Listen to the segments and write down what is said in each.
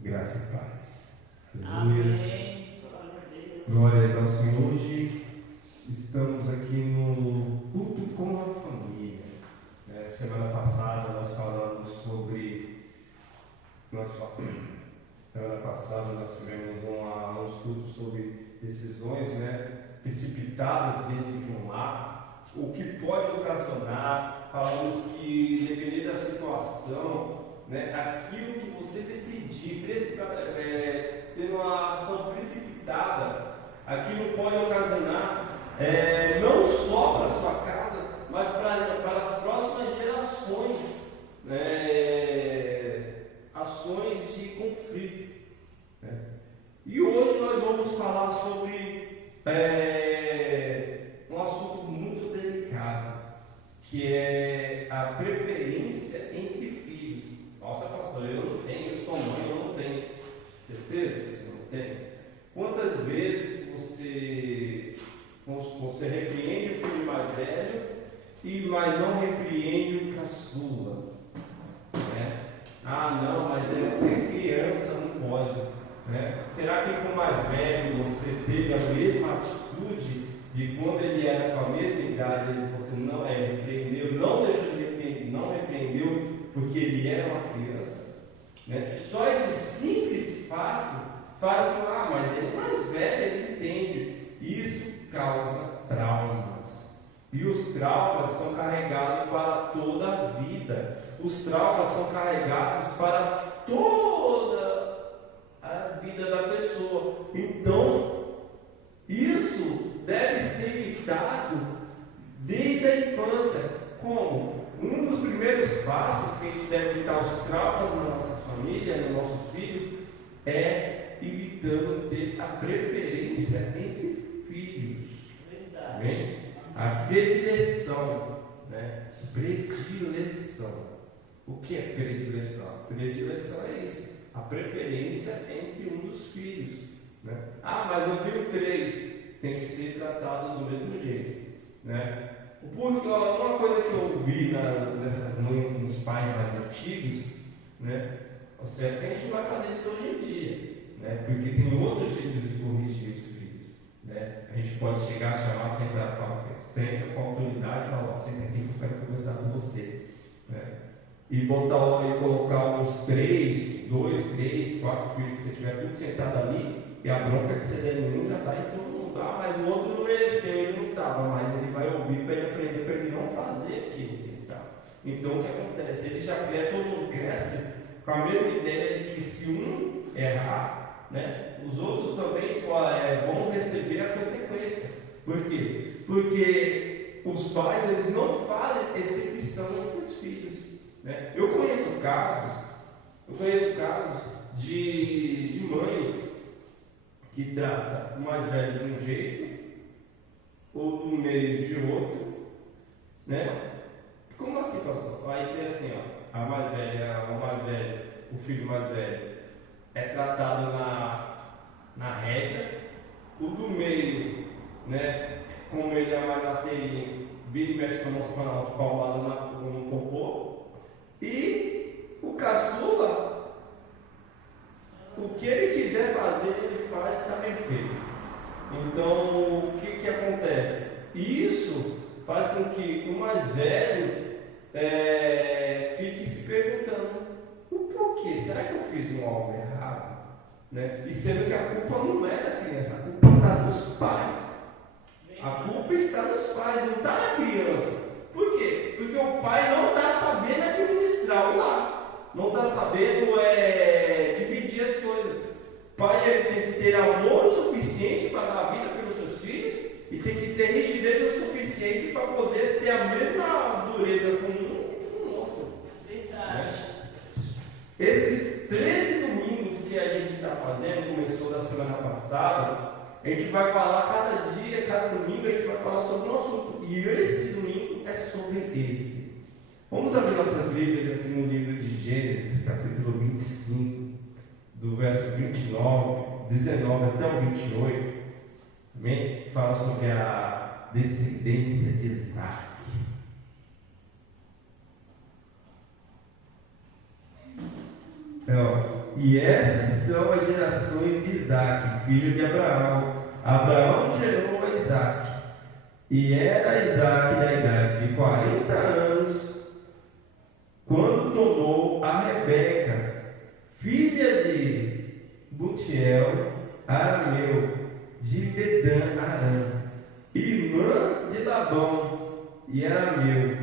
Graça e paz. Amém. Glória ao Senhor. Hoje estamos aqui no culto com a família. Semana passada nós falamos sobre. Semana passada nós tivemos uns cultos sobre decisões precipitadas dentro de um lar, o que pode ocasionar. Falamos que, dependendo da situação, aquilo que você decidir, tendo uma ação precipitada, aquilo pode ocasionar não só para a sua casa, mas para as próximas gerações, ações de conflito. E hoje nós vamos falar sobre um assunto muito delicado, que é a preferência entre filhos. Nossa, pastor, eu não tenho, eu sou mãe, eu não tenho. Certeza que você não tem? Quantas vezes você repreende o filho mais velho, mas não repreende o caçula? Ah, não, mas é criança, não pode. Será que com o mais velho você teve a mesma atitude de quando ele era com a mesma idade, você não repreendeu, não deixou de repreender, não repreendeu porque ele era uma criança? Só esse simples fato faz com mas ele é mais velho, ele entende. Isso causa traumas. E os traumas são carregados para toda a vida. Os traumas são carregados para toda a vida da pessoa. Então, isso deve ser evitado desde a infância. Como? Um dos primeiros passos que a gente deve evitar os traumas na nossa família, nos nossos filhos, é evitando ter a preferência entre filhos. Verdade. A predileção. Predileção. O que é predileção? Predileção é isso. A preferência entre um dos filhos. Mas eu tenho 3. Tem que ser tratado do mesmo jeito. Porque uma coisa que eu vi nessas mães, nos pais mais antigos, o certo é que a gente não vai fazer isso hoje em dia, porque tem outros jeitos de corrigir os filhos. A gente pode chegar a chamar, sentar, falar, senta com a autoridade, falar, senta aqui que eu quero conversar com você. E colocar uns 2, 3, 4 filhos que você tiver tudo sentado ali, e a bronca que você der em um já está em todo mundo. Mas o outro não mereceu, ele não estava, mas ele vai ouvir para ele aprender, para ele não fazer aquilo que ele estava. Então o que acontece? Ele já cresce, todo mundo cresce com a mesma ideia de que se um errar, os outros também vão receber a consequência. Por quê? Porque os pais eles não fazem exceção entre os filhos. Eu conheço casos de mães que tratam o mais velho de um jeito, ou do meio de outro, Como assim, pastor? Aí tem assim, o mais velho, o filho mais velho é tratado na rédea, o do meio, como ele é mais lateirinho, vira e mexe com as palmadas no popô, e o caçula, o que ele quiser fazer, ele faz, está bem feito. Então, o que acontece? Isso faz com que o mais velho fique se perguntando: o porquê? Será que eu fiz algo errado? E sendo que a culpa não é da criança, a culpa está nos pais. A culpa está nos pais, não está na criança. Por quê? Porque o pai não está sabendo administrar o lar, não está sabendo dividir as coisas. O pai ele tem que ter amor o suficiente para dar a vida pelos seus filhos e tem que ter rigidez o suficiente para poder ter a mesma dureza com um e com o outro. Verdade. Esses 13 domingos que a gente está fazendo, começou da semana passada, a gente vai falar cada dia, cada domingo, a gente vai falar sobre um assunto. E esse domingo é sobre esse. Vamos abrir nossas Bíblias aqui no livro de Gênesis, capítulo 25, do verso 19 até o 28. Amém? Fala sobre a descendência de Isaac. E essas são as gerações de Isaque, filho de Abraão. Abraão gerou a Isaque. E era Isaque da idade de 40 anos, quando tomou a Rebeca, filha de Butiel, arameu, de Bedã Arã, irmã de Labão e arameu,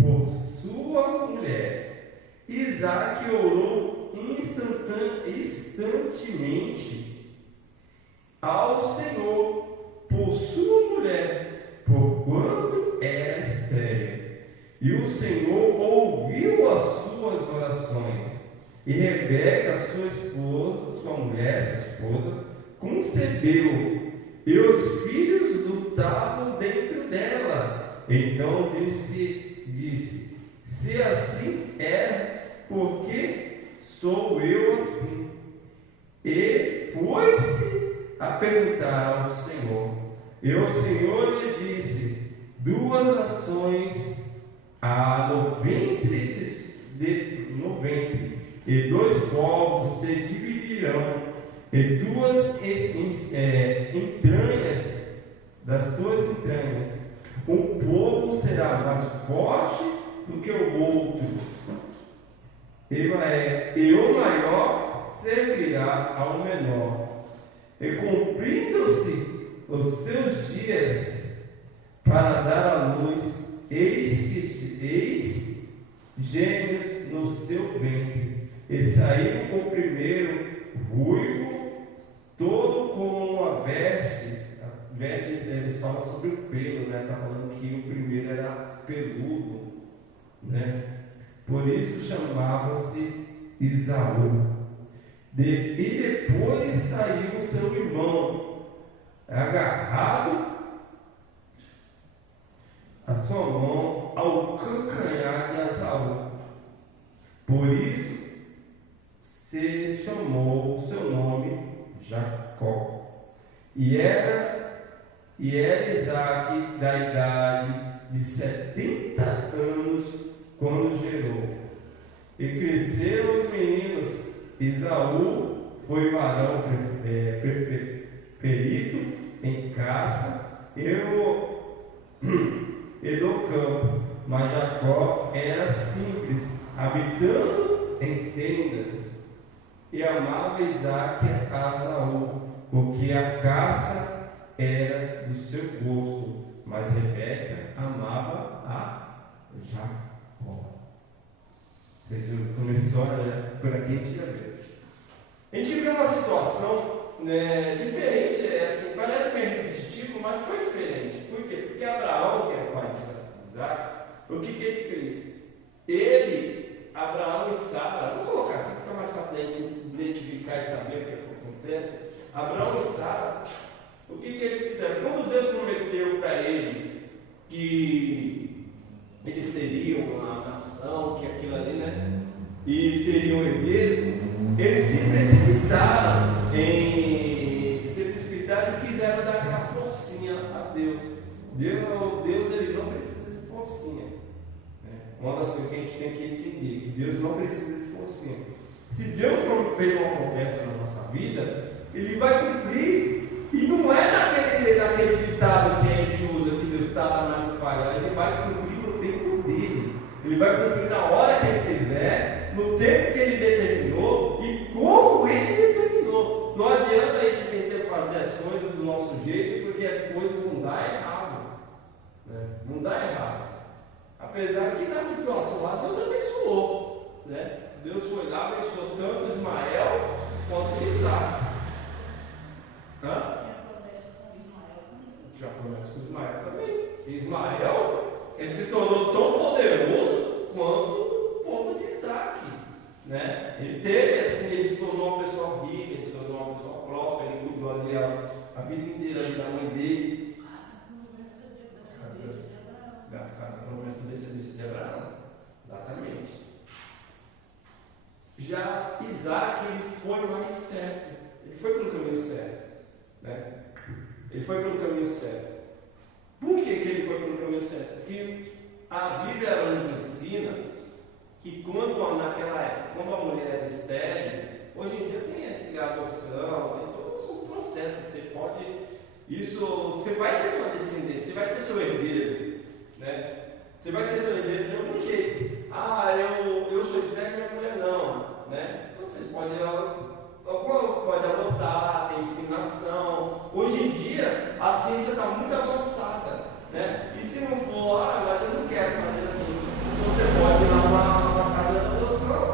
por sua mulher. Isaque orou instantemente ao Senhor por sua mulher, porquanto era estéril. E o Senhor ouviu as suas orações. E Rebeca, sua esposa, sua mulher, sua esposa, concebeu, e os filhos lutavam dentro dela. Então disse: se assim é, porque sou eu assim? E foi-se a perguntar ao Senhor. E o Senhor lhe disse: duas nações há no ventre, e dois povos se dividirão, e duas entranhas das tuas entranhas. Um povo será mais forte do que o outro, e o maior servirá ao menor. E cumprindo-se os seus dias para dar à luz, eis gêmeos no seu ventre, e saiu o primeiro ruivo, todo como uma veste. Vestes, eles falam sobre o pelo, né? Está falando que o primeiro era peludo, né? Por isso chamava-se Esaú. E depois saiu seu irmão, agarrado a sua mão ao calcanhar de Esaú. Por isso se chamou o seu nome Jacó. E era Isaque da idade de 70 anos quando gerou. E cresceram os meninos. Esaú foi varão perito em caça e do campo, mas Jacó era simples, habitando em tendas. E amava Isaque a Esaú, porque a caça era do seu gosto, mas Rebeca amava a Jacó. Começou por aqui, a gente já viu. A gente viu uma situação, né, diferente, assim, parece meio repetitivo, mas foi diferente. Por quê? Porque Abraão, que é o pai de Isaac, o que ele fez? Abraão e Sara, vou colocar assim, fica mais fácil da gente identificar e saber o que acontece. Abraão e Sara, o que eles fizeram? Quando Deus prometeu para eles que eles teriam uma nação, que aquilo ali, né? E teriam herdeiros, eles se precipitaram e quiseram dar aquela forcinha a Deus. Deus ele não precisa de forcinha. Uma das coisas que a gente tem que entender, que Deus não precisa de forcinha. Se Deus fez uma promessa na nossa vida, Ele vai cumprir. E não é naquele ditado que a gente usa, que Deus está lá na falha. Ele vai cumprir no tempo dele. Ele vai cumprir na hora que Ele quiser, no tempo que Ele determinou e como Ele determinou. Não adianta a gente tentar fazer as coisas do nosso jeito, porque as coisas não dão errado. Né? Não dá errado. Apesar que na situação lá Deus abençoou, né? Deus foi lá, abençoou tanto Ismael quanto Isaac. Já começa com Ismael também. Ismael, ele se tornou tão poderoso quanto o povo de Isaac, né? Ele teve assim, ele se tornou uma pessoa rica, ele se tornou uma pessoa próspera, ele cuidou ali a vida inteira da mãe dele. A promessa da descendência de Abraão. Exatamente. Já Isaac, ele foi mais certo. Ele foi pelo caminho certo. Né? Ele foi pelo caminho certo. Por que ele foi pelo caminho certo? Porque a Bíblia nos ensina que quando naquela época, quando a mulher era estéril, hoje Isso, você vai ter sua descendência, você vai ter seu herdeiro, né? Você vai ter seu herdeiro de algum jeito. Ah, eu sou estéril, minha mulher não, né? Então vocês podem adotar, tem inseminação. Hoje em dia a ciência está muito avançada, né? E se não for, mas eu não quero fazer assim, você pode ir lá numa casa de adoção,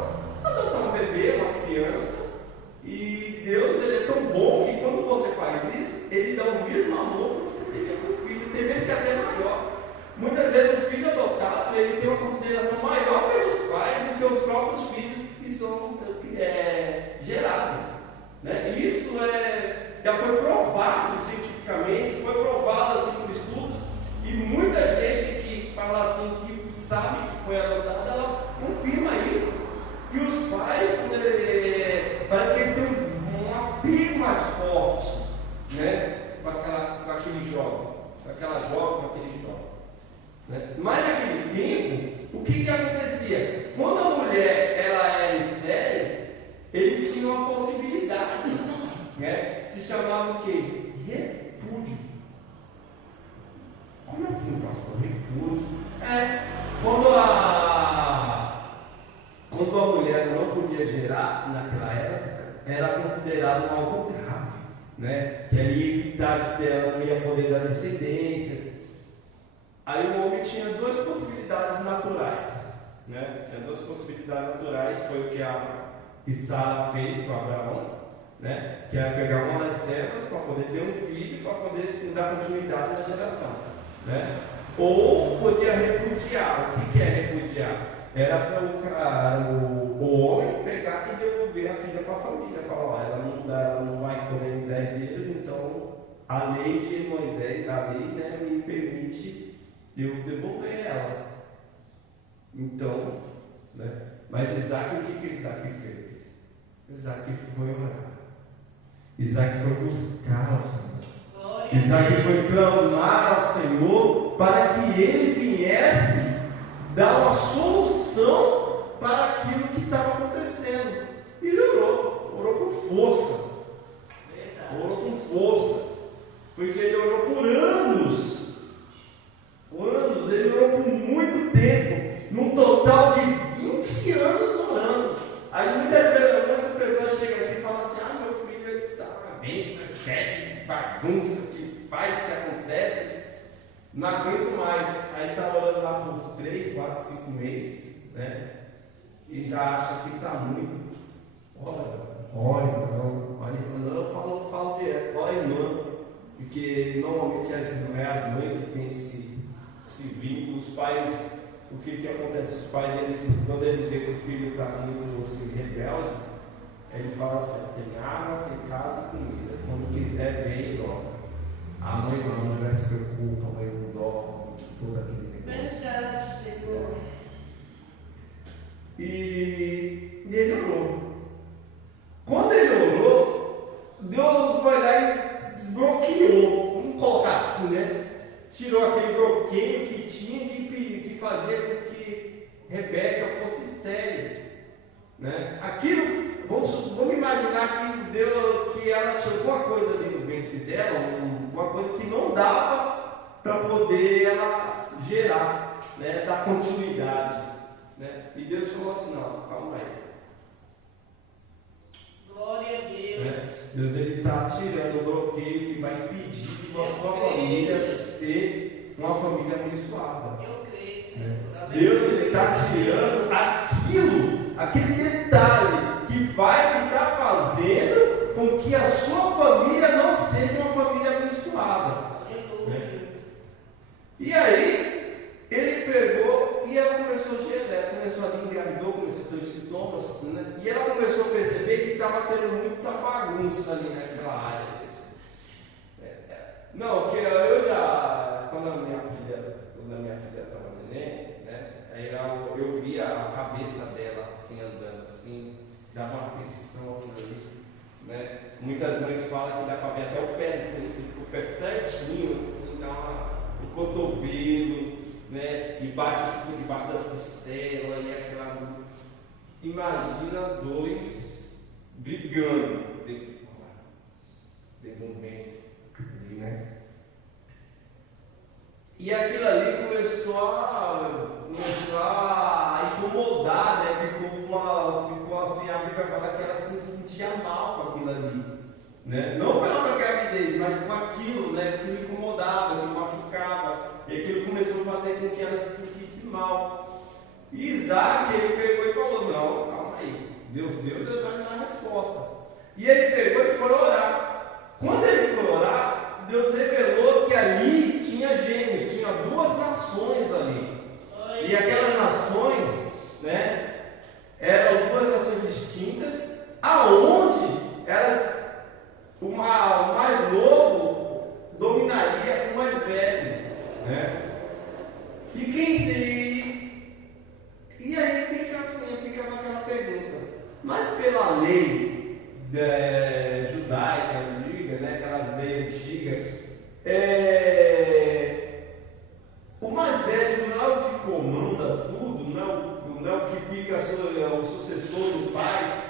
adotar um bebê, uma criança, e Deus ele é tão bom que quando você faz isso, ele dá o mesmo amor que você teria com o filho, tem vezes que até maior. Muitas vezes o filho adotado ele tem uma consideração maior pelos pais do que os próprios filhos que são gerados, né? Isso já foi provado cientificamente, foi provado assim por estudos, e muita gente que fala assim, que sabe que foi adotada, ela confirma isso, que os pais, parece que eles têm um apego mais forte, né? com aquele jovem, com aquela jovem, com aquele jovem. Né? Mas naquele tempo, o que acontecia? Quando a mulher ela era estéril, ele tinha uma possibilidade, né? Se chamava o quê? Repúdio. Como assim, pastor? Repúdio? Quando a mulher não podia gerar naquela época, era considerado algo grave, né? Que ela ia evitar de ela não ia poder dar descendência. Aí o homem tinha duas possibilidades naturais, né? Tinha duas possibilidades naturais, foi o que Sara fez com Abraão, né? Que era pegar uma das servas para poder ter um filho, para poder dar continuidade na geração, né? Ou podia repudiar. O que é repudiar? Era para o homem pegar e devolver a filha para a família, falar, ela não vai poder me dar herdeiros, então a lei de Moisés, a lei, né, me permite eu devolver ela. Então, né? Mas Isaac, o que Isaac fez? Isaac foi orar. Isaac foi buscar ao Senhor. Isaac foi clamar ao Senhor para que ele viesse dar uma solução para aquilo que estava acontecendo. E ele orou com força. Orou com força. Porque ele orou por anos. Ele orou por muito tempo, num total de 20 anos orando. Aí muitas pessoas chegam assim e falam assim: meu filho está uma benção, que bagunça, que faz, que acontece, não aguento mais. Aí está orando lá por 3, 4, 5 meses, né? E já acha que está muito. Ore não, eu falo direto, ore não, porque normalmente não é as mães que têm esse vínculo. Os pais, o que acontece? Os pais, quando eles veem que o filho está muito assim, rebelde, ele fala assim: tem água, tem casa e comida, quando quiser vem logo. A mãe vai se preocupa, a mãe não dorme, todo aquele negócio. Verdade, Senhor. E ele orou. Quando ele orou, Deus foi lá e desbloqueou, vamos colocar assim, né? Tirou aquele bloqueio que tinha que fazer com que Rebeca fosse estéril, né? Aquilo, vamos imaginar que ela tinha alguma coisa ali no ventre dela, uma coisa que não dava para poder ela gerar, né? Dar continuidade, né? E Deus falou assim: não, calma aí. Glória a Deus. Né? Deus está tirando o bloqueio que vai impedir que a sua família ser uma família abençoada. Eu creio, Senhor. Deus está tirando aquele detalhe que vai estar fazendo com que a sua família não seja uma família abençoada. Né? E aí, ele pegou e ela começou a engravidou, começou a ter os sintomas, né? E ela começou a perceber que estava tendo muita bagunça ali naquela área. Não, que eu já, quando a minha filha estava neném, né? Aí eu via a cabeça dela assim, andando assim, dava uma aflição aquilo ali, né? Muitas mães falam que dá para ver até o pezinho, assim, o pé certinho, assim, dá o cotovelo, né? E bate assim, debaixo das costelas, e aquela. Imagina dois brigando dentro de um ventre, né? falar que ela se sentia mal com aquilo ali. Né? Não pela gravidez, mas com aquilo, né? Que me incomodava, que me machucava. E aquilo começou a fazer com que ela se sentisse mal. E Isaac, ele pegou e falou: não, calma aí. Deus deu, Deus vai me dar a resposta. E ele pegou e foi orar. Quando ele foi orar, Deus revelou que ali tinha gêmeos, tinha duas nações ali. E aquelas nações, né, eram duas nações distintas, aonde o mais novo dominaria o mais velho, né? E quem seria? E aí fica assim, fica aquela pergunta: mas pela lei judaica, antiga, né, aquelas leis antigas, o mais velho não é o que comanda tudo, não é o que fica o sucessor do pai.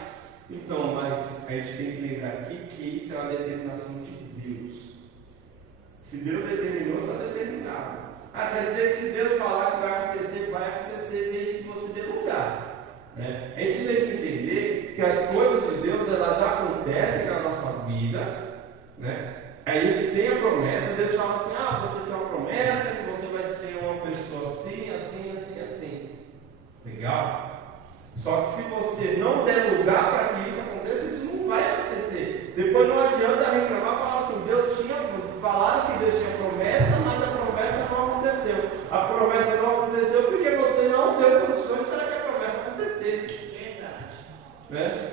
Então, mas a gente tem que lembrar aqui que isso é uma determinação de Deus. Se Deus determinou, está determinado. Quer dizer que se Deus falar que vai acontecer desde que você dê lugar. Né? A gente tem que entender que as coisas de Deus, elas acontecem na nossa vida. Né? A gente tem a promessa, Deus fala assim: você tem uma promessa que você vai ser uma pessoa assim, assim, assim, assim. Legal? Só que se você não der lugar para que isso aconteça, isso não vai acontecer. Depois não adianta reclamar e falar assim: falaram que Deus tinha promessa, mas a promessa não aconteceu. A promessa não aconteceu porque você não deu condições para que a promessa acontecesse. Verdade. Né?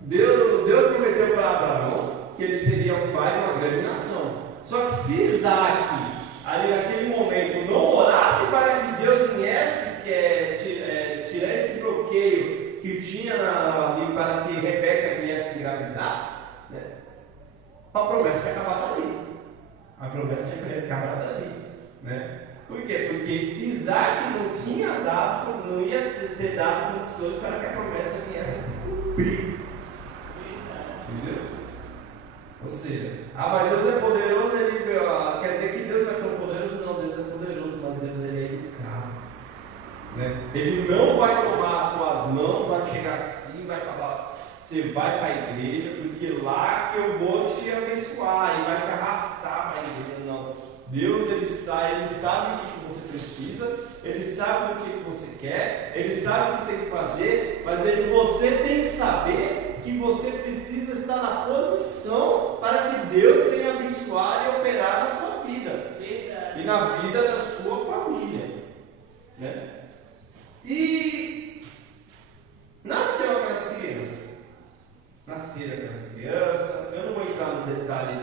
Deus prometeu para Abraão que ele seria o pai de uma grande nação. Só que se Isaac, ali naquele momento, não orasse para que Deus viesse tirar esse bloqueio que tinha ali para que Rebeca viesse engravidar, né? A promessa tinha acabado ali. A promessa tinha acabado ali, né? Por quê? Porque Isaac não ia ter dado condições para que a promessa viesse a se cumprir. Entendeu? Ou seja, mas Deus é poderoso, quer dizer que Deus não é tão poderoso? Não, Deus é poderoso, mas Deus ele é educado. Né? Ele não vai tomar as tuas mãos, vai chegar assim, vai falar: você vai para a igreja, porque lá que eu vou te abençoar, e vai te arrastar para a igreja. Não. Deus ele sabe o que você precisa, ele sabe o que você quer, ele sabe o que tem que fazer, mas você tem que saber que você precisa estar na posição para que Deus venha abençoar e operar na sua vida e na vida da sua família, né? E nasceram aquelas crianças, eu não vou entrar no detalhe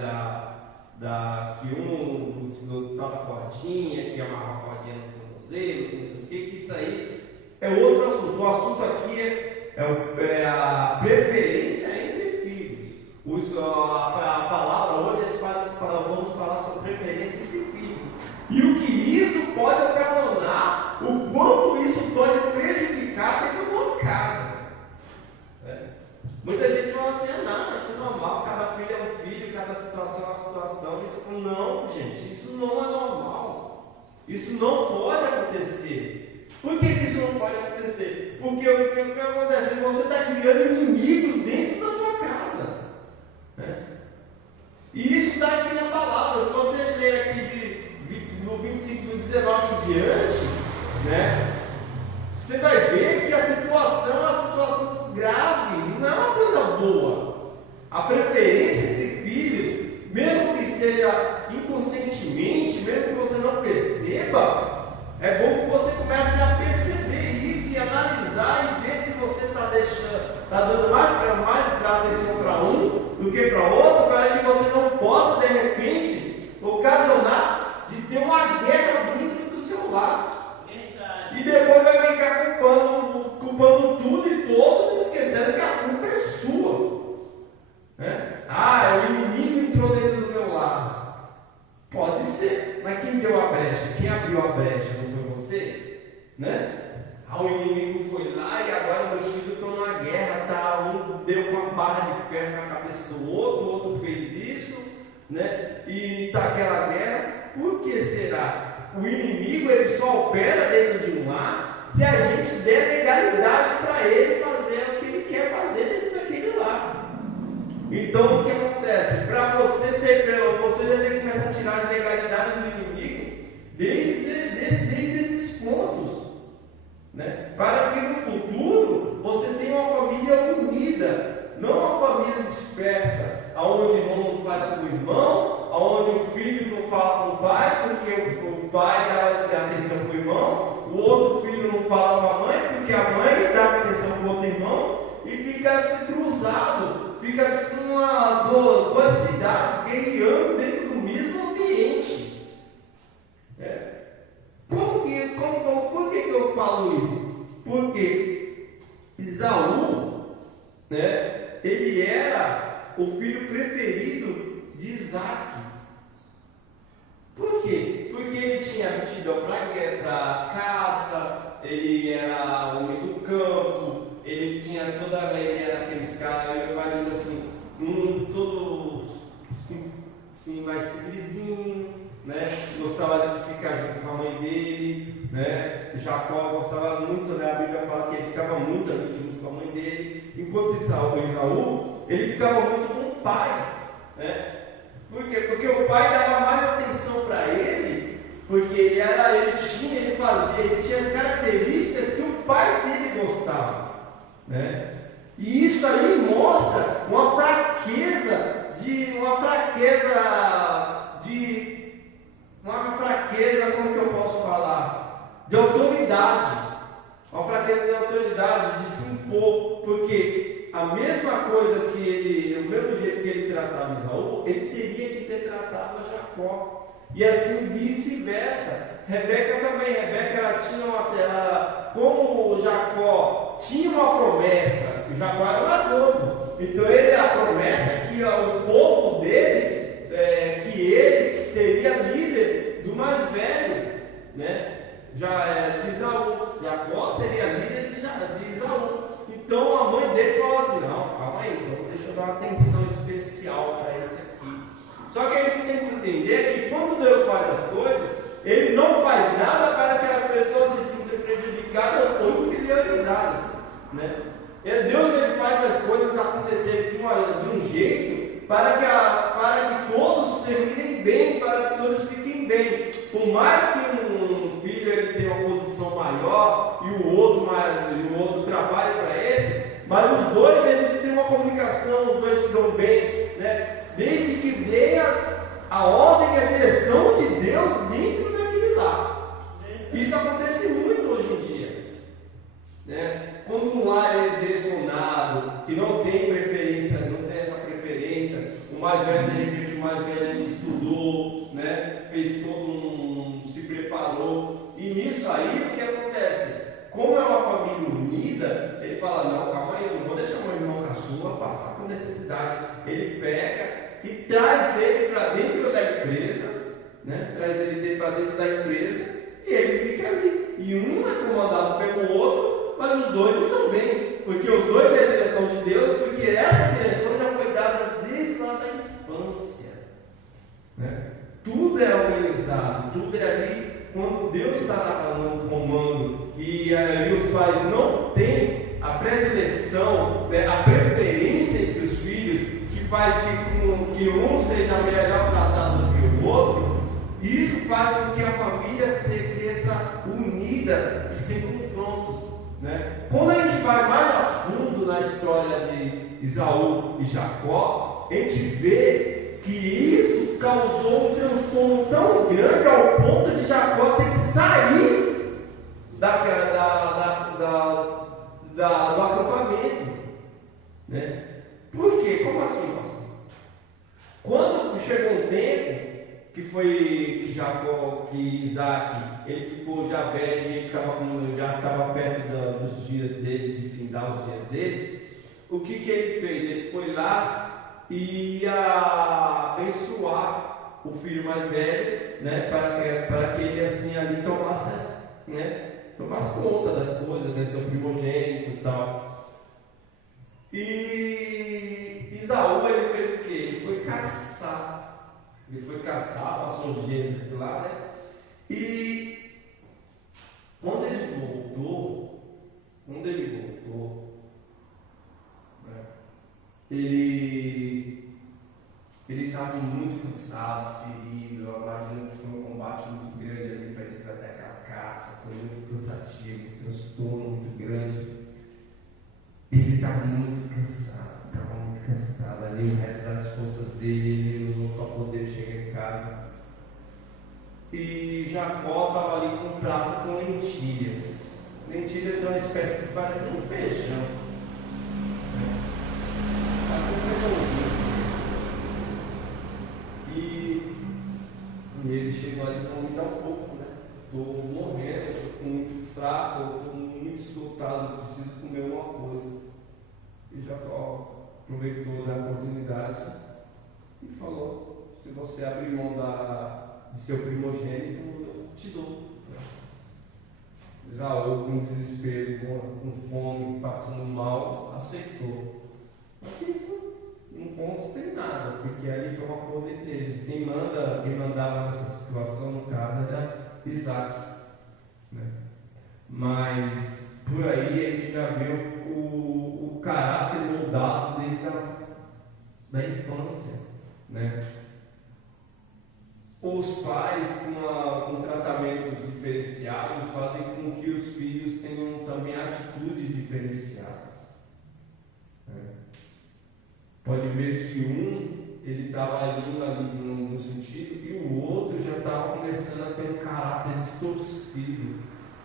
que um está na cordinha, que é uma cordinha no tornozelo, que não sei o que isso aí é outro assunto. O assunto aqui é a preferência entre filhos. A palavra hoje vamos falar sobre preferência entre filhos. E o que isso pode ocasionar, o quanto isso pode prejudicar dentro de uma casa. Muita gente fala assim: não, isso é normal, cada filho é um filho, cada situação é uma situação. Não, gente, isso não é normal. Isso não pode acontecer. Por que isso não pode acontecer? Porque o que acontece? Você está criando inimigos dentro da sua casa. Né? E isso está aqui na palavra. Se você ler aqui no 25, do 19 em diante, né? Você vai ver que a situação é uma situação grave, não é uma coisa boa. A preferência entre filhos, mesmo que seja inconscientemente, mesmo que você não perceba, é bom que você comece a perceber isso e analisar e ver se você está dando mais atenção para um do que para outro, para que você não possa de repente ocasionar de ter uma guerra dentro do seu lar. E depois vai ficar culpando tudo e todos, esquecendo que a culpa é sua. Né? O inimigo entrou dentro do meu lar. Pode ser, mas quem deu a brecha? Quem abriu a brecha? Não foi você? Né? O inimigo foi lá e agora meus filhos estão na guerra. Um deu uma barra de ferro na cabeça do outro, o outro fez isso, né? E está aquela guerra. Por que será? O inimigo ele só opera dentro de um lar se a gente der legalidade para ele fazer o que ele quer fazer dentro daquele lar. Então o que acontece? Para você já tem que começar a tirar a legalidade do inimigo desde esses pontos, né? Para que no futuro você tenha uma família unida, não uma família dispersa, onde o irmão não fala com o irmão, onde o filho não fala com o pai, porque o pai dá atenção para o irmão, o outro filho não fala com a mãe, porque a mãe dá atenção para o outro irmão, e fica assim, cruzado, fica tipo duas cidades guerreando dentro do mesmo ambiente. Por que eu falo isso? Porque Esaú, né, ele era o filho preferido de Isaac. Por quê? Porque ele tinha aptidão para caça, ele era homem do campo, ele era aqueles caras, eu imagino assim, todo assim, mais simplesinho, né? Gostava de ficar junto com a mãe dele, né? Jacó gostava muito, né? A Bíblia fala que ele ficava muito ali junto com a mãe dele, enquanto Esaú, ele ficava muito com o pai, né? Por quê? Porque o pai dava mais atenção para ele, porque ele tinha as características que o pai dele gostava, né? E isso aí mostra uma fraqueza, como que eu posso falar? De autoridade. Uma fraqueza de autoridade, de se impor, porque a mesma coisa o mesmo jeito que ele tratava Esaú, ele teria que ter tratado a Jacó. E assim vice-versa. Rebeca também. Rebeca como o Jacó tinha uma promessa, o Jacó era mais novo. Então a promessa é que o povo dele, que ele seria líder do mais velho, né? De Esaú. Jacó seria líder de Esaú. Então a mãe dele falou assim: não, calma aí, então deixa eu dar uma atenção especial para esse aqui. Só que a gente tem que entender que quando Deus faz as coisas, Ele não faz nada para que as pessoas se sintam prejudicadas ou inferiorizadas, né? Deus ele faz as coisas acontecerem de um jeito para que todos terminem bem, para que todos fiquem bem. Por mais que um filho ele tenha uma posição maior e o outro trabalhe para esse, mas os dois eles têm uma comunicação, os dois se dão bem, né? Desde que dê a ordem e a direção de Deus dentro daquele lar. Isso acontece muito hoje em dia, né? Quando um lar é direcionado, que não tem preferência, não tem essa preferência, o mais velho, de repente, ele estudou, né? Fez se preparou, e nisso aí o que acontece? Como é uma família unida, ele fala: não, calma aí, não vou deixar meu irmão caçula passar por necessidade. Ele pega e traz ele para dentro da empresa, né? Traz ele para dentro da empresa e ele fica ali. E um é comandado pelo outro, mas os dois estão bem, porque os dois têm a direção de Deus, porque essa direção já foi dada desde lá da infância, né? Tudo é organizado, tudo é ali quando Deus está no comando e os pais não têm a predileção, né, a preferência entre os filhos, que faz que um seja melhor tratado do que o outro. Isso faz com que a família se cresça unida e sem confrontos, né? Quando a gente vai mais a fundo na história de Esaú e Jacó, a gente vê que isso causou um transtorno tão grande ao ponto de Jacó ter que sair do acampamento, né? Por quê? Como assim, pastor? Quando chegou um tempo que Isaac, ele ficou já velho, e ele já estava perto dos dias dele, de findar os dias deles, o que ele fez? Ele foi lá e ia abençoar o filho mais velho, né, para que ele assim ali tomasse conta das coisas, né, seu primogênito e tal. E Esaú, ele fez o quê? Ele foi caçar, passou uns dias lá, né? E quando ele voltou, ele estava muito cansado, ferido. Eu imagino que foi um combate muito grande ali para ele trazer aquela caça. Foi muito cansativo, um transtorno muito grande. Ele estava muito cansado ali. O resto das forças dele ele usou para poder chegar em casa. E Jacó estava ali com um prato com lentilhas. Lentilhas é uma espécie que parece um feijão. E ele chegou ali e falou: me dá um pouco, né? Estou morrendo, estou muito fraco, estou muito esgotado, preciso comer alguma coisa. E Jacó aproveitou da oportunidade e falou: se você abrir mão de seu primogênito, eu te dou. Esaú, com desespero, com fome, passando mal, aceitou. Mas isso não consta em nada, porque ali foi um acordo entre eles. Quem mandava nessa situação, no caso, era Isaac. Né? Mas por aí a gente já vê o caráter moldado desde da infância. Né? Os pais com tratamentos diferenciados fazem com que os filhos tenham também atitudes diferenciadas. Né? Pode ver que ele estava indo ali no sentido e o outro já estava começando a ter um caráter distorcido.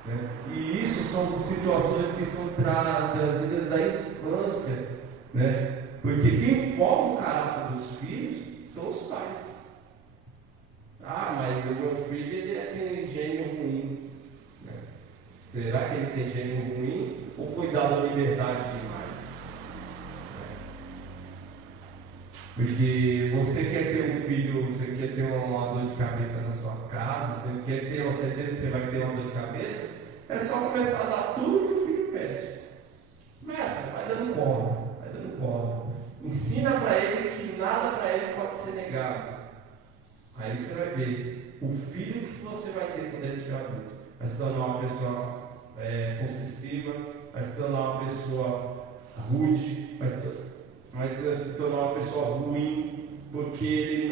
Né? E isso são situações que são trazidas da infância. Né? Porque quem forma o caráter dos filhos são os pais. Ah, mas o meu filho tem gênio ruim. Né? Será que ele tem gênio ruim ou foi dada liberdade demais? Porque você quer ter um filho, você quer ter uma dor de cabeça na sua casa, você quer ter uma certeza que você vai ter uma dor de cabeça, é só começar a dar tudo que o filho pede. Começa, vai dando corda. Ensina para ele que nada para ele pode ser negado. Aí você vai ver o filho que você vai ter quando ele estiver adulto. Vai se tornar uma pessoa possessiva, vai se tornar uma pessoa rude, vai se tornar uma pessoa ruim, porque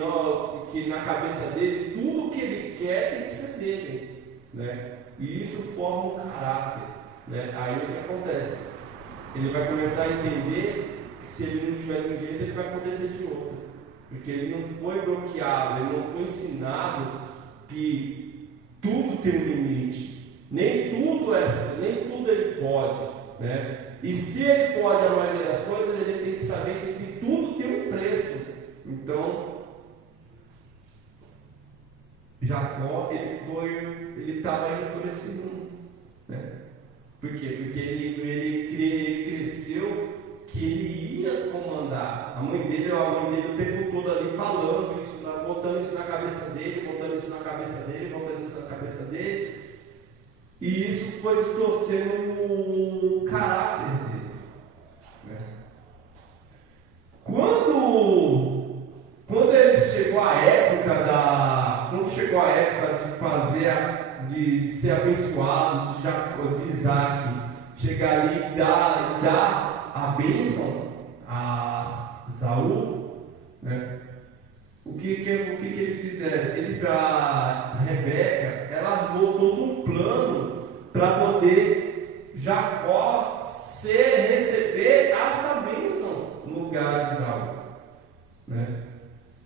na cabeça dele tudo que ele quer tem que ser dele, né? E isso forma um caráter, né? Aí o que acontece? Ele vai começar a entender que se ele não tiver de um jeito, ele vai poder ter de outro, porque ele não foi bloqueado, ele não foi ensinado que tudo tem um limite, nem tudo ele pode, né? E se ele pode a maioria das coisas, ele tem que saber que tudo tem um preço. Então, Jacó, ele estava indo por esse mundo, né? Por quê? Porque ele cresceu que ele ia comandar. A mãe dele o tempo todo ali falando isso, botando isso na cabeça dele, botando isso na cabeça dele. E isso foi distorcendo o caráter dele. Né? Quando ele chegou a época de ser abençoado, de Isaac, chegar ali e dar a bênção a Esaú, né? O que eles fizeram? A Rebeca, ela armou todo um plano para poder Jacó receber essa bênção no lugar de Esaú, né?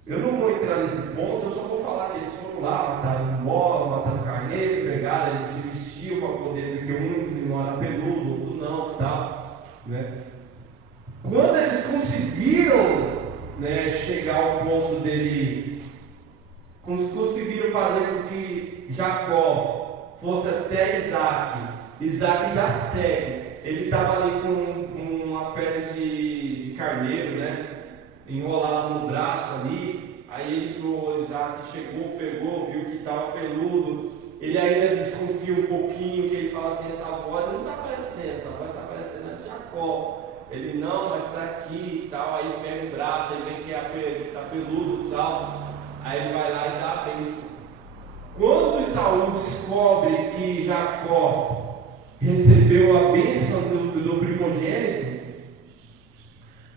Eu não vou entrar nesse ponto, eu só vou falar que eles foram lá, mataram bola, mataram carneiro, pegaram, eles se vestiam para poder, porque uns não era peludo, outros não, tal, né? Quando eles conseguiram, né, chegar ao ponto dele, conseguiram fazer com que Jacó fosse até Isaac já cego, ele estava ali com uma pele de carneiro, né, enrolado no braço ali. Aí o Isaac chegou, pegou, viu que estava peludo, ele ainda desconfia um pouquinho, que ele fala assim: essa voz não está aparecendo, essa voz está aparecendo a Jacó. Ele: não, mas está aqui e tal. Aí pega o braço, aí vê que está peludo e tal. Aí ele vai lá e dá a bênção. Quando Esaú descobre que Jacó recebeu a bênção do primogênito,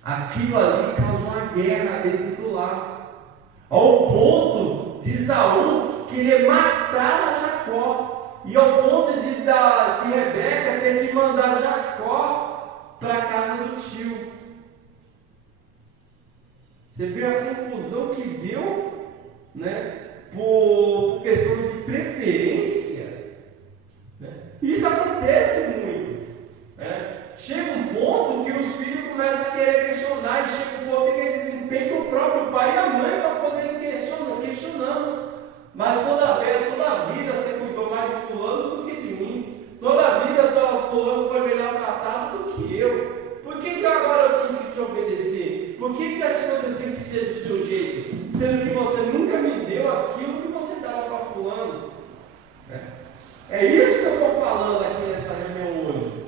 Aquilo ali causou uma guerra dentro do lar, ao ponto de Esaú querer matar a Jacó, e ao ponto de Rebeca ter que mandar Jacó para a casa do tio. Você vê a confusão que deu, né, por questão de preferência, né? Isso acontece muito, né? Chega um ponto que os filhos começam a querer questionar, e chega um ponto que eles dizem o próprio pai e a mãe para poder questionando. Mas toda a vida você cuidou mais de fulano do que de mim. Toda a vida fulano foi melhor tratado do que eu. Por que agora eu tenho que te obedecer? Por que as coisas têm que ser do seu jeito? Sendo que você nunca me deu aquilo que você dava para fulano. É isso que eu estou falando aqui nessa reunião hoje.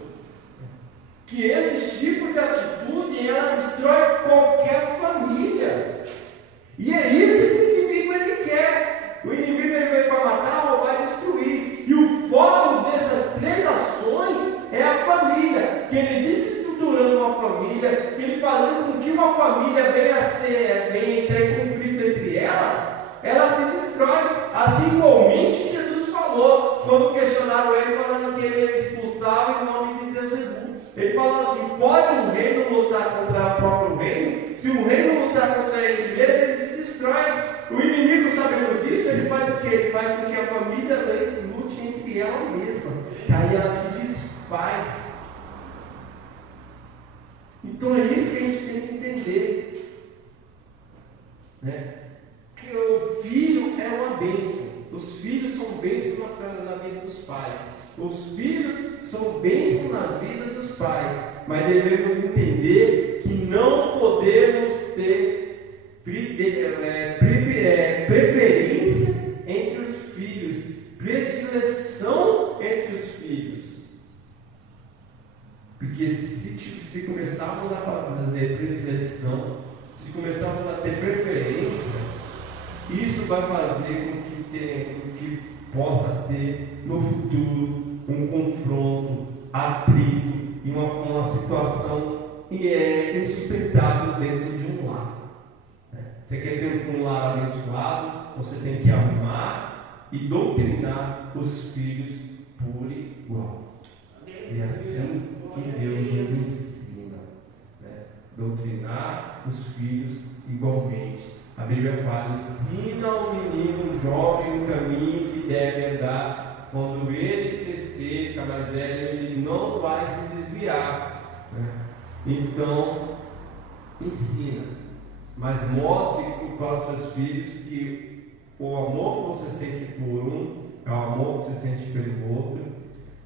Que esse tipo de atitude, ela destrói qualquer família. E é isso que o inimigo ele quer. O inimigo ele veio para matar, roubar e destruir. E o foco dessas três ações é a família. Que ele desestruturando uma família, que ele fazendo com que uma família venha entrar em conflito entre ela se destrói. Assim igualmente Jesus falou, quando questionaram ele, falando que ele expulsava em nome de Deus. Ele falou assim: pode um reino lutar contra o próprio reino? Se um reino lutar contra ele mesmo, ele se destrói. O inimigo, sabendo disso, ele faz o quê? Ele faz com que a família lute entre ela mesma. Aí ela se desfaz. Então é isso que a gente tem que entender, né? Que o filho é uma bênção. Os filhos são bênçãos na vida dos pais. Os filhos são bênçãos na vida dos pais, mas devemos entender que não podemos ter preferência entre os filhos, predileção entre os filhos. Porque se começarmos a fazer predileção, se começarmos a ter preferência, isso vai fazer com que possa ter no futuro um confronto, atrito e uma situação insustentável dentro de um lar. Você quer ter um lar abençoado, você tem que amar e doutrinar os filhos por igual. E assim que Deus nos ensina, né? Doutrinar os filhos igualmente. A Bíblia fala: ensina ao menino, um jovem, o caminho que deve andar. Quando ele crescer, ficar mais velho, ele não vai se desviar, né? Então, ensina, mas mostre para os seus filhos que o amor que você sente por um é o amor que você sente pelo outro,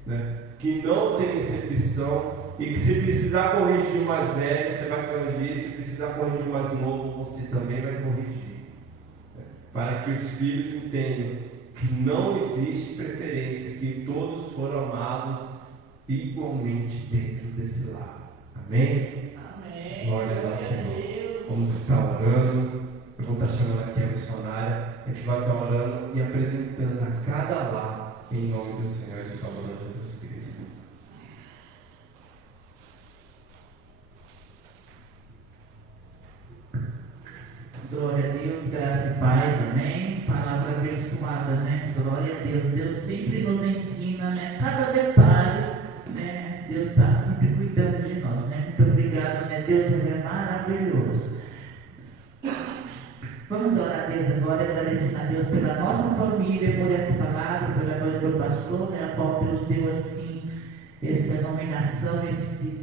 né? Que não tem exceção, e que se precisar corrigir o mais velho, você vai corrigir. Se precisar corrigir o mais novo, você também vai corrigir, né? Para que os filhos entendam que não existe preferência, que todos foram amados igualmente dentro desse lar. Amém? Amém. Glória a Deus, Senhor. Vamos estar orando. Eu vou estar chamando aqui a missionária. A gente vai estar orando e apresentando a cada lar em nome do Senhor e Salvador Jesus Cristo. Glória a Deus, graça e paz, amém? Palavra abençoada, né? Glória a Deus. Deus sempre nos ensina, né? Cada detalhe, né? Deus está sempre cuidando de nós, né? Muito obrigado, né? Deus é maravilhoso. Vamos orar a Deus agora, agradecendo a Deus pela nossa família, por essa palavra, pela glória do pastor, né? A qual Deus deu assim, essa nominação, esse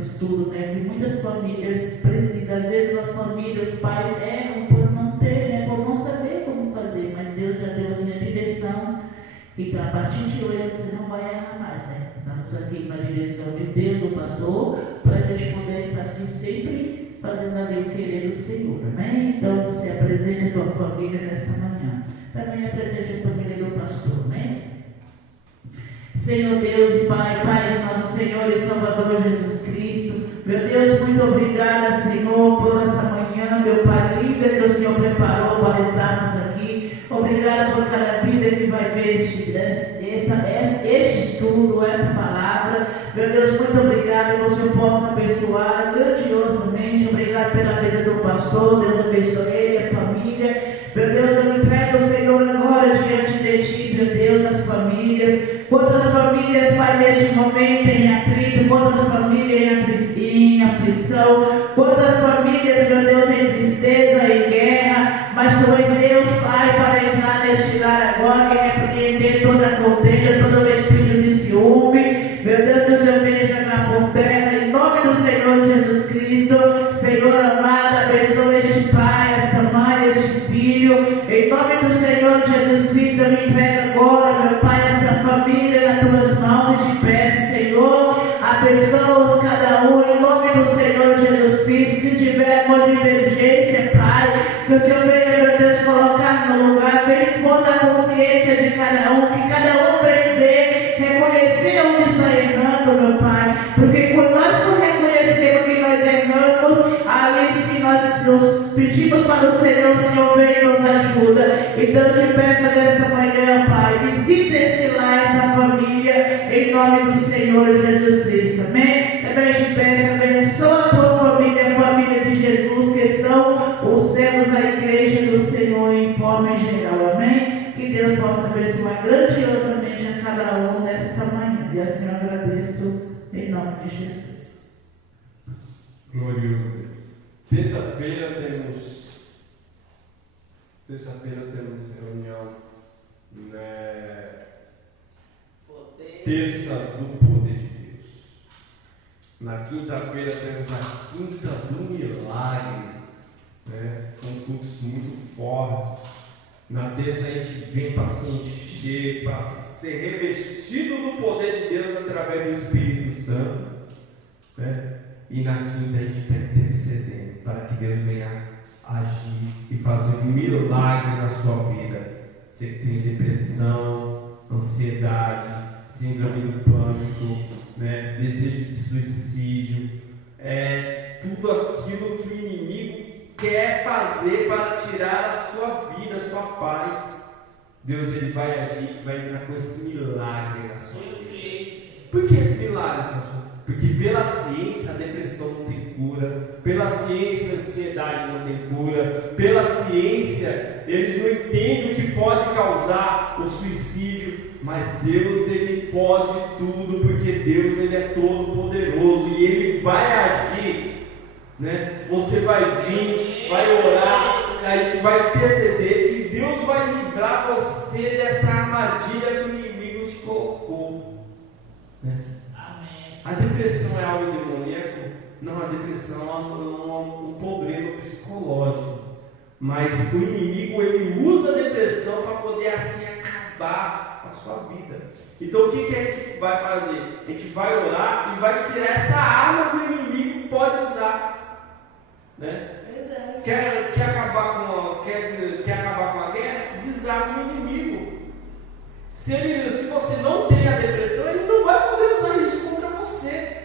estudo, né? Que muitas famílias precisam, às vezes as famílias, os pais erram por não ter, né? Por não saber como fazer, mas Deus já deu assim a direção. Então, a partir de hoje você não vai errar mais, né? Estamos aqui na direção de Deus, do pastor, para a gente poder estar assim sempre fazendo ali o querer do Senhor, né? Então, você apresente a tua família nesta manhã. Também apresente a família do pastor, né? Senhor Deus e Pai, Pai do nosso Senhor e Salvador Jesus Cristo, meu Deus, muito obrigada, Senhor, por essa manhã, meu Pai, linda que o Senhor preparou para estarmos aqui. Obrigada por cada vida que vai ver este estudo, esta palavra. Meu Deus, muito obrigada que o Senhor possa abençoar pastor, Deus abençoe ele, a família. Meu Deus, eu entrego, Senhor, agora diante de Ti, meu Deus, as famílias. Quantas famílias, Pai, neste momento em atrito, quantas famílias em aflição, quantas famílias, meu Deus, em tristeza, em guerra, mas Tu és Deus, Pai, para entrar neste lar agora e repreender toda a contenda, todo o espírito de ciúme. Meu Deus, que o Senhor venha jogar por terra, em nome do Senhor Jesus Cristo. Senhor amado, abençoe este pai, esta mãe, este filho. Em nome do Senhor Jesus Cristo, eu me entrego agora, meu Pai, esta família nas Tuas mãos e te peço, Senhor, abençoa-os cada um, em nome do Senhor Jesus Cristo. Se tiver alguma divergência, Pai, que o Senhor venha, meu Deus, colocar no lugar, venha pôr na consciência de cada um, que cada um venha ver, reconhecer onde está errando, meu Pai, porque quando nós não reconhecemos que nós erramos, ali sim nós nos pedimos para o Senhor vem e nos ajuda. Então eu te peço nesta manhã, Pai, visita este lar, esta família, em nome do Senhor Jesus Cristo, amém? Também eu te peço, abençoa a tua família, a família de Jesus, que são os servos da igreja do Senhor em forma geral, amém? Que Deus possa abençoar grandiosamente a cada um nesta manhã, e assim eu agradeço em nome de Jesus. Glorioso Deus. Terça-feira temos reunião, né? Terça do poder de Deus. Na quinta-feira temos a quinta do milagre, né? São cultos muito fortes. Na terça a gente vem para se encher, para ser revestido do poder de Deus através do Espírito Santo, né? E na quinta a gente está intercedendo para que Deus venha agir e fazer um milagre na sua vida. Você que tem depressão, ansiedade, síndrome do pânico, né? Desejo de suicídio, tudo aquilo que o inimigo quer fazer para tirar a sua vida, a sua paz, Deus ele vai agir, vai entrar com esse milagre na sua vida. Por que milagre, pastor? Porque pela ciência a depressão não tem cura, pela ciência a ansiedade não tem cura, pela ciência eles não entendem o que pode causar o suicídio, mas Deus ele pode tudo, porque Deus ele é todo poderoso e ele vai agir, né? Você vai vir, vai orar, a gente vai interceder e Deus vai livrar você dessa armadilha que o inimigo te colocou, né? A depressão é algo demoníaco? Não, a depressão é um problema psicológico. Mas o inimigo ele usa a depressão para poder assim acabar com a sua vida. Então o que a gente vai fazer? A gente vai orar e vai tirar essa arma que o inimigo pode usar, né? Quer acabar com a guerra? Desarma o inimigo. Se você não tem a depressão, ele não vai poder usar isso contra você.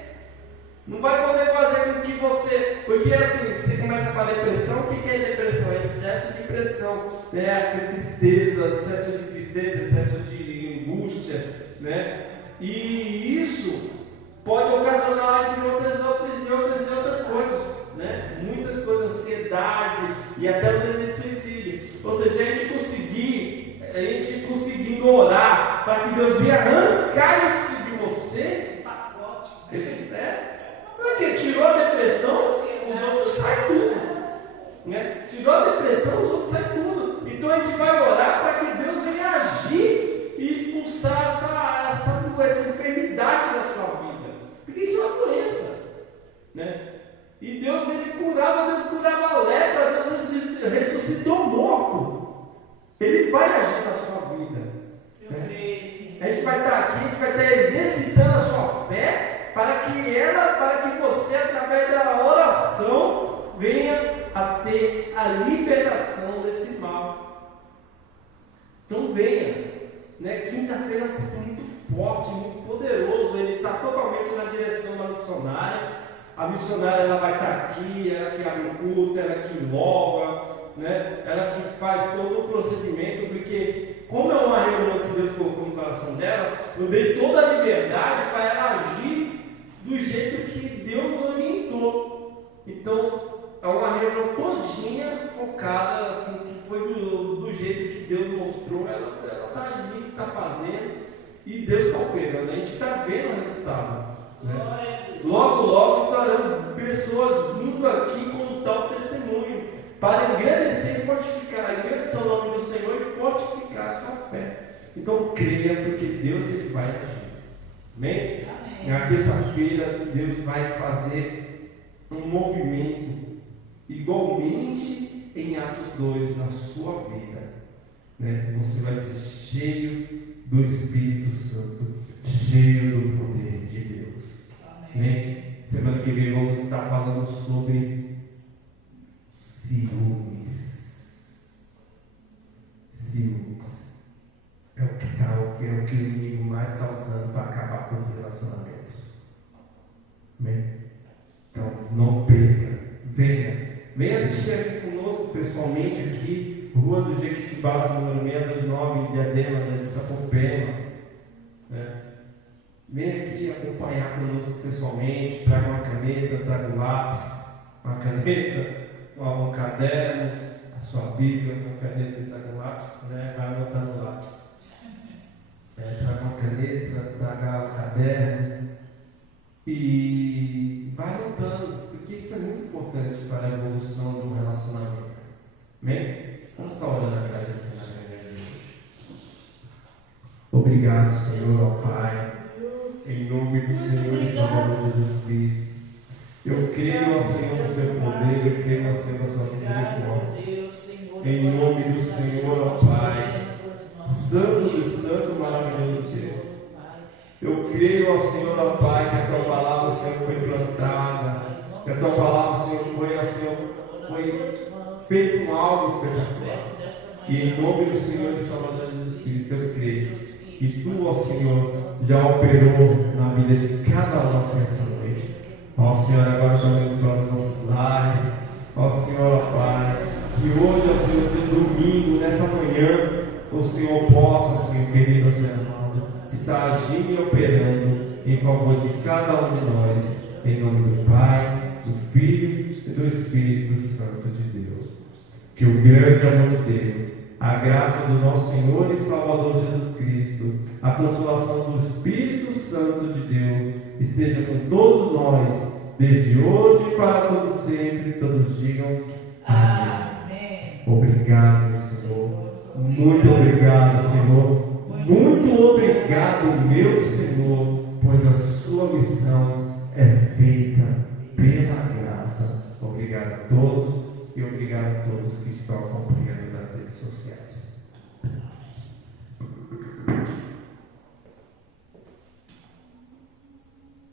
Não vai poder fazer com que você... Porque assim, você começa com a depressão. O que é depressão? É excesso de pressão, né? Tristeza, excesso de tristeza, excesso de angústia, né? E isso pode ocasionar, entre outras coisas, né? Muitas coisas, ansiedade e até o desejo de suicídio. Ou seja, a gente conseguindo orar para que Deus venha arrancar isso de você, porque tirou a depressão, os outros saem tudo, né? Tirou a depressão, os outros saem tudo. Então a gente vai orar para que Deus venha agir e expulsar essa enfermidade da sua vida, porque isso é uma doença, né? E Deus curava a lepra, Deus ressuscitou morto. Ele vai agir na sua vida, né? A gente vai estar aqui, a gente vai estar exercitando a sua fé para que você, através da oração, venha a ter a libertação desse mal. Então venha, né? Quinta-feira é um culto muito forte, muito poderoso. Ele está totalmente na direção da missionária. A missionária ela vai estar aqui, ela que abre o culto, ela que louva, né? Ela que faz todo o procedimento, porque como é uma reunião que Deus colocou no coração dela, eu dei toda a liberdade para ela agir do jeito que Deus orientou. Então, uma reunião todinha focada, assim, que foi do jeito que Deus mostrou, ela está agindo, está fazendo, e Deus está operando, a gente está vendo o resultado. Né? Logo estarão pessoas vindo aqui com tal testemunho, para engrandecer e fortificar, engrandecer o nome do Senhor e fortificar a sua fé. Então creia, porque Deus ele vai agir. Amém? Na terça-feira Deus vai fazer um movimento igualmente em Atos 2 na sua vida. Né? Você vai ser cheio do Espírito Santo, cheio do poder de Deus. Amém? Semana que vem vamos estar falando sobre ciúmes. É o que o inimigo mais está usando para acabar com os relacionamentos. Amém? Então, não perca. Venha assistir aqui conosco, pessoalmente, aqui, Rua do Jequitibá, número 629, em Diadema, de Sapopema. Né? Venha aqui acompanhar conosco pessoalmente, traga uma caneta, traga um lápis, uma caneta, um caderno, a sua Bíblia, uma caneta e traga um lápis, né? Vai anotar no lápis. Traga uma caneta, traga um caderno e vai anotando, porque isso é muito importante para a evolução do relacionamento. Amém? Vamos estar orando, agradecendo a Deus hoje. Obrigado, Senhor, ó Pai, em nome do Senhor e Salvador Jesus Cristo. Eu creio, ó Senhor, no seu poder, eu creio, ó Senhor, na sua misericórdia. Em nome do Senhor, ó Pai, Santo e Santo, maravilhoso Deus. Eu creio, ó Senhor, ó Pai, que a tua palavra, Senhor, foi plantada, que a tua palavra, Senhor, foi feito algo espetacular. E em nome do Senhor e Salvador Jesus Cristo, eu creio que tu, ó Senhor, já operou na vida de cada um aqui essa noite. Ó Senhor, agora também nos nossos lares. Ó Senhor, ó Pai, que hoje, ó Senhor, de domingo, nessa manhã, o Senhor possa, Senhor querido, Senhor, estar agindo e operando em favor de cada um de nós, em nome do Pai, do Filho e do Espírito Santo de Deus. Que o grande amor de Deus, a graça do nosso Senhor e Salvador Jesus Cristo, a consolação do Espírito Santo de Deus, esteja com todos nós, desde hoje e para todos sempre. Todos digam amém. Obrigado, meu Senhor. Muito obrigado, Senhor. Muito obrigado, meu Senhor, pois a sua missão é feita pela graça. Obrigado a todos e obrigado a todos que estão acompanhando nas redes